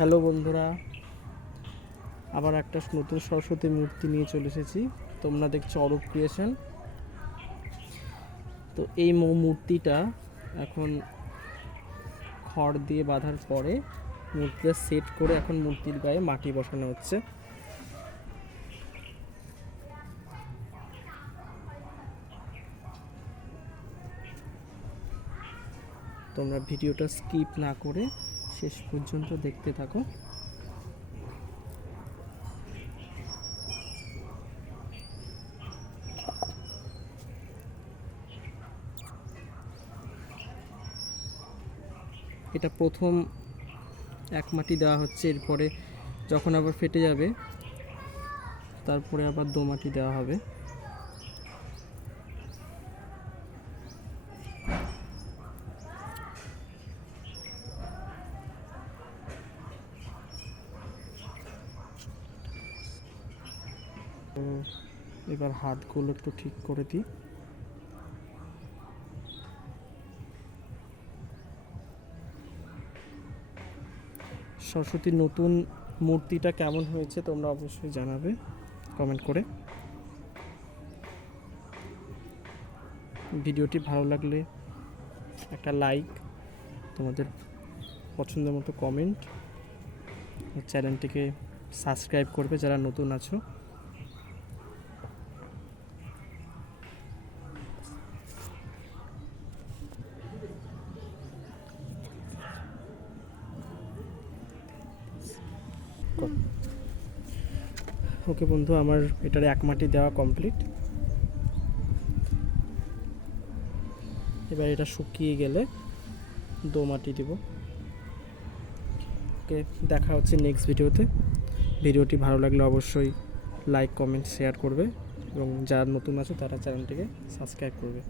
Hello বন্ধুরা, আবার একটা নতুন সরস্বতী মূর্তি নিয়ে চলে এসেছি। তোমরা দেখছো অরূপ ক্রিয়েশন। তো এই মূর্তিটা এখন খড় দিয়ে বাঁধার পরে মূর্তিটা সেট করে এখন মূর্তির গায়ে মাটি বসানো হচ্ছে। তোমরা ভিডিওটা স্কিপ না করে শেষ পর্যন্ত দেখতে থাকো। এটা প্রথম এক মাটি দেওয়া হচ্ছে, এরপরে যখন আবার ফেটে যাবে তারপরে আবার দো মাটি দেওয়া হবে। এবার হাতগুলো একটু ঠিক করে দিই। সরস্বতীর নতুন মূর্তিটা কেমন হয়েছে তোমরা অবশ্যই জানাবে কমেন্ট করে। ভিডিওটি ভালো লাগলে একটা লাইক, তোমাদের পছন্দের মতো কমেন্ট, চ্যানেলটিকে সাবস্ক্রাইব করবে যারা নতুন আছো। ওকে বন্ধু, আমার এটার এক মাটি দেওয়া কমপ্লিট। এবার এটা শুকিয়ে গেলে দো মাটি দেব। ওকে, দেখা হচ্ছে নেক্সট ভিডিওতে। ভিডিওটি ভালো লাগলে অবশ্যই লাইক, কমেন্ট, শেয়ার করবে এবং যারা নতুন আছে তারা চ্যানেলটিকে সাবস্ক্রাইব করবে।